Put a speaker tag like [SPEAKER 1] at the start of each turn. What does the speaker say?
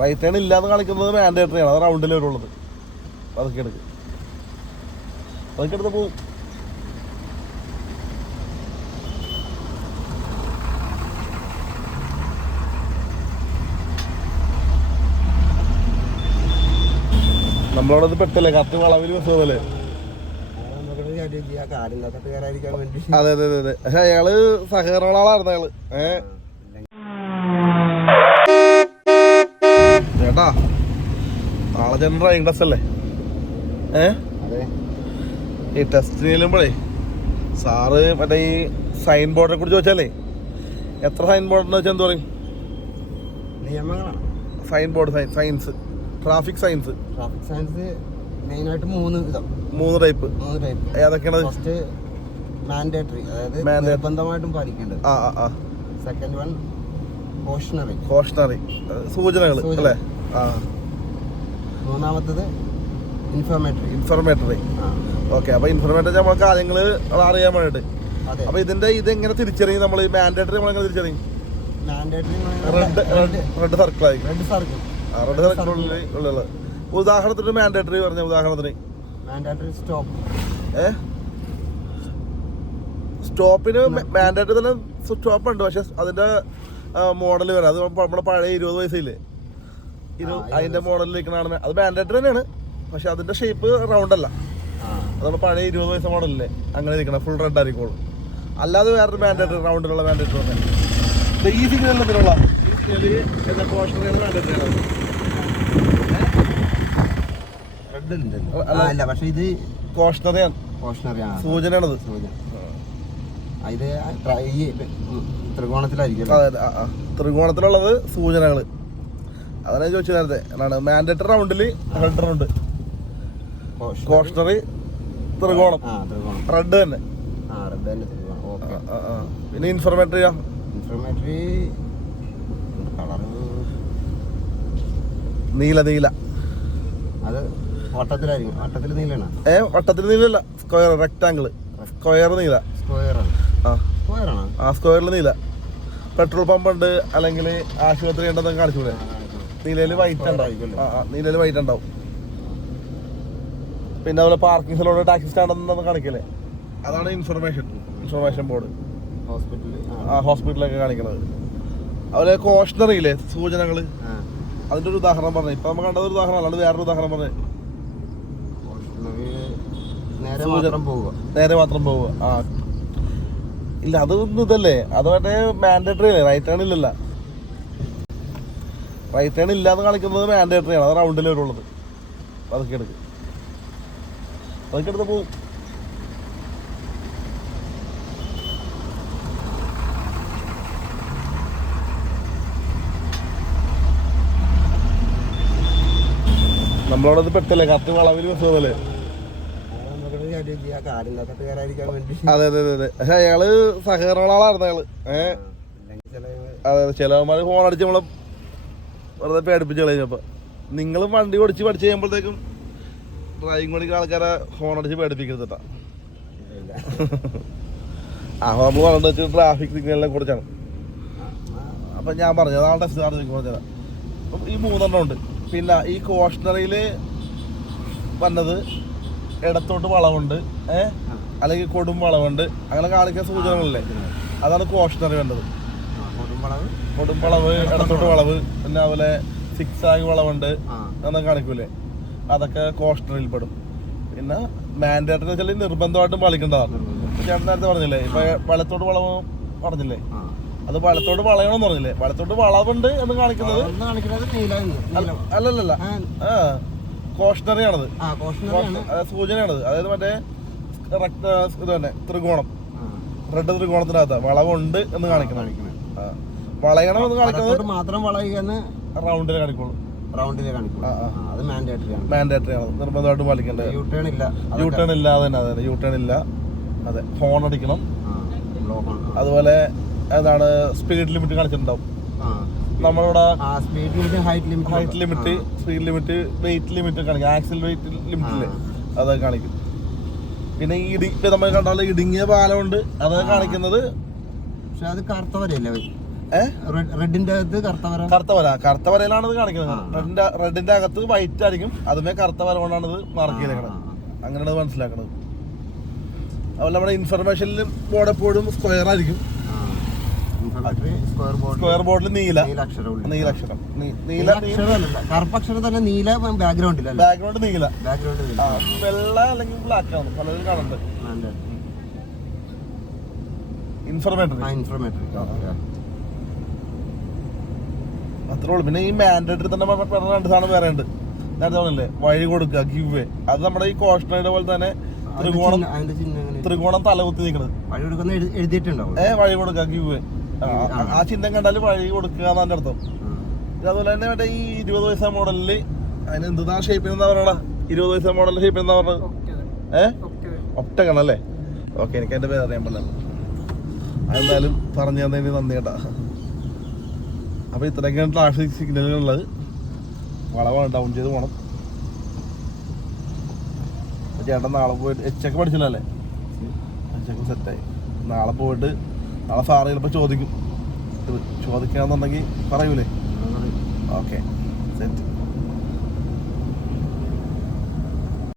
[SPEAKER 1] Right turn ഇല്ലാന്ന് കാണിക്കുന്നത് mandatory ആണ്. അത് റൗണ്ടിൽ വരുള്ളത്. അതൊക്കെ എടുക്ക്. അതൊക്കെ എടുത്ത് പോവും. നമ്മളവിടെ ഇത് പെട്ടല്ലേ? കറക്റ്റ് വളവിൽ ബസ് പോലെ അതെ. അതെ അതെ അതെ. പക്ഷെ അയാൾ സഹകരണ ആളായിരുന്നു അയാൾ. ഏ? ചേട്ടാ നാളെ ചേട്ടൻ ഡ്രൈവിംഗ് ടെസ്റ്റ് അല്ലേ? ഏ? ഈ ടെസ്റ്റിന് ചെല്ലുമ്പോഴേ സാറ് മറ്റേ ഈ സൈൻ ബോർഡിനെ കുറിച്ച് ചോദിച്ചാലേ എത്ര സൈൻ ബോർഡ് എന്ന് വെച്ചാൽ എന്ത് പറയും?
[SPEAKER 2] നിയമങ്ങളാണ്
[SPEAKER 1] sign board sign science traffic science
[SPEAKER 2] traffic science മെയിനായിട്ട് മൂന്ന് വിധം
[SPEAKER 1] മൂന്ന് ടൈപ്പ്
[SPEAKER 2] മൂന്ന് ടൈപ്പ്
[SPEAKER 1] ഏതൊക്കെയാണ്
[SPEAKER 2] ഫസ്റ്റ് മാൻഡേറ്ററി അതായത് നിർബന്ധമായിട്ടും പാലിക്കേണ്ടത്.
[SPEAKER 1] ആ ആ
[SPEAKER 2] സെക്കൻഡ് വൺ കോഷണറി.
[SPEAKER 1] സൂചനകൾ അല്ലേ? ആ.
[SPEAKER 2] മൂന്നാമത്തത് ഇൻഫർമേറ്ററി.
[SPEAKER 1] ഇൻഫർമേറ്ററി. ഓക്കെ അപ്പൊ ഇൻഫർമേറ്ററി നമ്മൾ കാര്യങ്ങൾ അറിയാൻ വേണ്ടിട്ട്. അപ്പൊ ഇതിന്റെ ഇത് എങ്ങനെ തിരിച്ചറിയും? നമ്മൾ മാൻഡേറ്ററി നമ്മൾ എങ്ങനെ തിരിച്ചറിയും റെഡ് സർക്കിൾ ആയി
[SPEAKER 2] റെഡ് സർക്കിൾ
[SPEAKER 1] റെഡ് സർക്കിളിൽ ഉള്ളത്. ഉദാഹരണത്തിന് മാൻഡേറ്ററി പറഞ്ഞ ഉദാഹരണത്തിന്.
[SPEAKER 2] മാൻഡേറ്ററി സ്റ്റോപ്പ്
[SPEAKER 1] ഏ? സ്റ്റോപ്പിന് മാൻഡേറ്ററി തന്നെ സ്റ്റോപ്പ് ഉണ്ട്. പക്ഷെ അതിന്റെ മോഡൽ വരാം. അത് നമ്മുടെ പഴയ ഇരുപത് വയസ്സില്ലേ ഇരു അതിന്റെ മോഡലിലേക്കാണ് അത് മാൻഡേറ്ററി തന്നെയാണ്. പക്ഷെ അതിന്റെ ഷേപ്പ് റൗണ്ട് അല്ല. അതുകൊണ്ട് നമ്മുടെ പഴയ ഇരുപത് വയസ്സ് മോഡലില്ലേ അങ്ങനെ ഇരിക്കണം ഫുൾ റെഡ് ആയിരിക്കുള്ളൂ. അല്ലാതെ വേറൊരു മാൻഡേറ്ററി റൗണ്ടിലുള്ള മാൻഡേറ്ററി തന്നെ ഈ സിഗ്നൽ എന്തിനുള്ള?
[SPEAKER 2] റെഡ്
[SPEAKER 1] അല്ല.
[SPEAKER 2] പക്ഷെ ഇത്
[SPEAKER 1] കോഷണറിയാണ് സൂചനയാണത്.
[SPEAKER 2] സൂചന. ഇത് ഈ ത്രികോണത്തിലായിരിക്കും
[SPEAKER 1] അതെ. ത്രികോണത്തിലുള്ളത് സൂചനകൾ അതാണ് ചോദിച്ചു നേരത്തെ. എന്താണ് മാൻഡേറ്ററി റൗണ്ടിൽ റെഡ് റൗണ്ട് കോസ്റ്ററി ത്രികോണം. റെഡ് തന്നെ. പിന്നെ ഇൻഫർമേറ്ററിയാ
[SPEAKER 2] ഇൻഫർമേറ്ററി
[SPEAKER 1] നീല നീല.
[SPEAKER 2] അത് വട്ടത്തിലായിരിക്കും. വട്ടത്തിൽ നീലാണ്
[SPEAKER 1] ഏ വട്ടത്തിൽ നീലല്ല സ്ക്വയർ റെക്ടാങ്കിൾ സ്ക്വയർ നീല.
[SPEAKER 2] സ്ക്വയർ ആണ്.
[SPEAKER 1] ആ. സ്ക്വയറിൽ നീല. പെട്രോൾ പമ്പ് ഉണ്ട് അല്ലെങ്കിൽ ആശുപത്രി ഉണ്ടെന്നൊക്കെ കാണിച്ചൂടെ നീലയിൽ വൈറ്റ് ഉണ്ടാവും. നീലയിൽ വൈറ്റ് ഉണ്ടാവും. പിന്നെ അതുപോലെ പാർക്കിംഗ് സ്ഥലമുണ്ട് ടാക്സി സ്റ്റാൻഡ് ഉണ്ടെന്ന് കാണിക്കല്ലേ? അതാണ് ഇൻഫർമേഷൻ ഇൻഫർമേഷൻ ബോർഡ് ആ. ഹോസ്പിറ്റലൊക്കെ കാണിക്കണത്. അതുപോലെ കോഷണറിയില്ലേ സൂചനകൾ അതിന്റെ ഒരു ഉദാഹരണം പറഞ്ഞു. ഇപ്പൊ നമ്മൾ കണ്ടത് ഒരു ഉദാഹരണം അല്ലാണ്ട് വേറൊരു ഉദാഹരണം പറഞ്ഞു.
[SPEAKER 2] നേരെ മാത്രം പോവുക.
[SPEAKER 1] നേരെ മാത്രം പോവുക. ആ ഇല്ല അതൊന്നും ഇതല്ലേ? അത് മറ്റേ മാൻഡേറ്ററി അല്ലേ? റൈറ്റ് ടേൺ ഇല്ലല്ല. റൈറ്റ് ടേൺ ഇല്ലാന്ന് കാണിക്കുന്നത് മാൻഡേറ്ററി ആണ്. അത് റൗണ്ടിൽ വരുള്ളത് അതൊക്കെ എടുക്ക്. അതൊക്കെ എടുത്ത് പോവും. നമ്മളവിടെ പെട്ടല്ലേ? കറക്റ്റ് വളവിൽ ബസ്
[SPEAKER 2] വേണ്ടി
[SPEAKER 1] അതെ അതെ അതെ പക്ഷെ അയാൾ സഹകരണ ആളായിരുന്നു അയാൾ. ഏഹ് അതെ ചിലവന്മാര് ഫോൺ അടിച്ച് നമ്മളെ വെറുതെ പേടിപ്പിച്ച് കളഞ്ഞപ്പോ നിങ്ങൾ വണ്ടി ഓടിച്ച് പഠിച്ച് കഴിയുമ്പോഴത്തേക്കും ഡ്രൈവിംഗ് പഠിക്കുന്ന ആൾക്കാരെ ഫോൺ അടിച്ച് പേടിപ്പിക്കരുത് കേട്ടോ.
[SPEAKER 2] ഇല്ല.
[SPEAKER 1] ആ നമ്മൾ പറഞ്ഞു വെച്ചാൽ ട്രാഫിക് സിഗ്നലിനെ കുറിച്ചാണ്. അപ്പൊ ഞാൻ പറഞ്ഞു അതാണ് ടെസ്റ്റ് ആണ് പറഞ്ഞത്. അപ്പം ഈ മൂന്നെണ്ണം ഉണ്ട്. പിന്നെ ഈ കോഷണറിയിൽ വന്നത് ഇടത്തോട്ട് വളവുണ്ട് ഏഹ് അല്ലെങ്കിൽ കൊടും വളവുണ്ട്. അങ്ങനെ കാണിക്കുന്ന സൂചനകളില്ലേ? അതാണ് കോഷണറി വേണ്ടത്. കൊടും വളവ്. ഇടത്തോട്ട് വളവ്. പിന്നെ അതുപോലെ സിക്സ് ആഗ് വളവുണ്ട്.
[SPEAKER 2] അതൊക്കെ
[SPEAKER 1] എന്നൊക്കെ കാണിക്കൂലേ? അതൊക്കെ കോഷണറിയിൽ പെടും പിന്നെ മാൻഡേറ്ററി വെച്ചാൽ നിർബന്ധമായിട്ടും പാലിക്കേണ്ടതാണ്. ഞാൻ നേരത്തെ പറഞ്ഞില്ലേ ഇപ്പൊ വലത്തോട്ട് വളവ് പറഞ്ഞില്ലേ? അത് വലത്തോട്ട് വളയണമെന്ന് പറഞ്ഞില്ലേ? വലത്തോട്ട് വളവുണ്ട് എന്ന് കാണിക്കുന്നത്? അല്ലല്ലല്ല
[SPEAKER 2] ആ,
[SPEAKER 1] ആ കോഷണറി ആണത്
[SPEAKER 2] ആ കോഷണറിയാണ്.
[SPEAKER 1] അതായത് സൂചനയാണത്. അതായത് മറ്റേ റക്ത ഇത് തന്നെ ത്രികോണം. റെഡ് ത്രികോണത്തിനകത്ത്. വളവുണ്ട് എന്ന് കാണിക്കണം. വളയണം എന്ന് കാണിക്കുന്നത്
[SPEAKER 2] മാത്രം വളയുകയെന്ന്
[SPEAKER 1] റൗണ്ടിൽ കാണിക്കുള്ളൂ.
[SPEAKER 2] റൗണ്ടിൽ കാണിക്കുള്ളൂ. അത് മാൻഡേറ്ററി ആണ്.
[SPEAKER 1] മാൻഡേറ്ററി ആണ്. നിർബന്ധമായിട്ടും പാലിക്കേണ്ടത്.
[SPEAKER 2] യു ടേൺ ഇല്ല.
[SPEAKER 1] യൂ ടേൺ ഇല്ലാതെ തന്നെ അതെ യു ടേൺ ഇല്ല. അതെ. ഹോൺ അടിക്കണം. അതുപോലെ എന്താണ് സ്പീഡ് ലിമിറ്റ് കാണിച്ചിട്ടുണ്ടാവും. നമ്മളിവിടെ
[SPEAKER 2] speed limit height limit
[SPEAKER 1] height limit speed limit weight limit കാണിക്കും. ആക്സിൽ വെയിറ്റ് ലിമിറ്റ് ഇല്ലേ? അതൊക്കെ കാണിക്കും. പിന്നെ ഈ ഇടി ഇപ്പൊ നമ്മൾ കണ്ടാൽ ഇടുങ്ങിയ പാലമുണ്ട്. അതൊക്കെ കാണിക്കുന്നത്
[SPEAKER 2] പക്ഷെ അത് കറുത്ത വരെയല്ലേ
[SPEAKER 1] ഏ?
[SPEAKER 2] റെഡിന്റെ അകത്ത് കറുത്ത വര?
[SPEAKER 1] കറുത്ത വര. കറുത്ത വരയിലാണ് ഇത് കാണിക്കുന്നത്. റെഡിന്റെ റെഡിന്റെ അകത്ത് വൈറ്റ് ആയിരിക്കും. അതുമേ കറുത്ത വര കൊണ്ടാണ് ഇത് മാർക്ക് ചെയ്തേക്കണത്. അങ്ങനെയാണ് മനസ്സിലാക്കുന്നത് അതുപോലെ നമ്മുടെ ഇൻഫർമേഷനിലും ബോർഡ് എപ്പോഴും സ്ക്വയർ ആയിരിക്കും.
[SPEAKER 2] സ്ക്വയർ
[SPEAKER 1] ബോർഡിൽ നീല.
[SPEAKER 2] നീലാക്ഷരം.
[SPEAKER 1] നീല
[SPEAKER 2] കറുപ്പക്ഷരം തന്നെ നീല ബാക്ക്ഗ്രൗണ്ടിലല്ല
[SPEAKER 1] ബാക്ക്ഗ്രൗണ്ട് നീല.
[SPEAKER 2] ബാക്ക്ഗ്രൗണ്ട്
[SPEAKER 1] വെള്ള അല്ലെങ്കിൽ ബ്ലാക്ക് ആണ്. പലരും കാണുന്നുണ്ട്.
[SPEAKER 2] ആ ഇൻഫർമേറ്ററി
[SPEAKER 1] അത്രേ ഉള്ളൂ. പിന്നെ ഈ മാൻഡേറ്ററി തന്നെ പറഞ്ഞ രണ്ട് സാധനം വേറെ ഉണ്ട്. നേരത്തെ പറഞ്ഞില്ലേ? വഴി കൊടുക്കുക ഗിവ് വേ അത് നമ്മുടെ ഈ കോഷണയുടെ പോലെ തന്നെ ത്രികോണം ത്രികോണം തലകുത്തി നിൽക്കുന്നത്
[SPEAKER 2] വഴി കൊടുക്കുന്ന എഴുതി- എഴുതിയിട്ടുണ്ടാവും.
[SPEAKER 1] ഏ വഴി കൊടുക്കുക ഗിവ് വേ ആ ചിഹ്നം കണ്ടാൽ വഴി കൊടുക്കുക എന്നാണ് അർത്ഥം. ഇത് അതുപോലെ തന്നെ മറ്റേ ഈ ഇരുപത് വയസ്സ മോഡലിൽ അതിന് എന്താണ് ഷേപ്പ് എന്താ പറയണ? ഇരുപത് വയസ്സാ മോഡലിന്റെ ഷേപ്പ് എന്താ പറഞ്ഞത്? ഏ? ഒറ്റ അല്ലേ? ഓക്കെ എനിക്ക് എന്റെ പേര് അറിയാൻ പറ്റില്ല അതെന്തായാലും പറഞ്ഞു തന്നതിന് നന്ദി കേട്ടാ. അപ്പൊ ഇത്രയൊക്കെയാണ് ട്രാഫിക് സിഗ്നലുകളുള്ളത് വളവാണ് ഡൗൺ ചെയ്ത് പോണം. ചേട്ടൻ നാളെ പോയിട്ട് എച്ചൊക്കെ പഠിച്ചില്ലല്ലേ? എച്ചൊക്കെ സെറ്റായി നാളെ പോയിട്ട് നാളെ സാറ് ചിലപ്പോൾ ചോദിക്കും. ചോദിക്കണമെന്നുണ്ടെങ്കിൽ പറയൂലേ? Okay set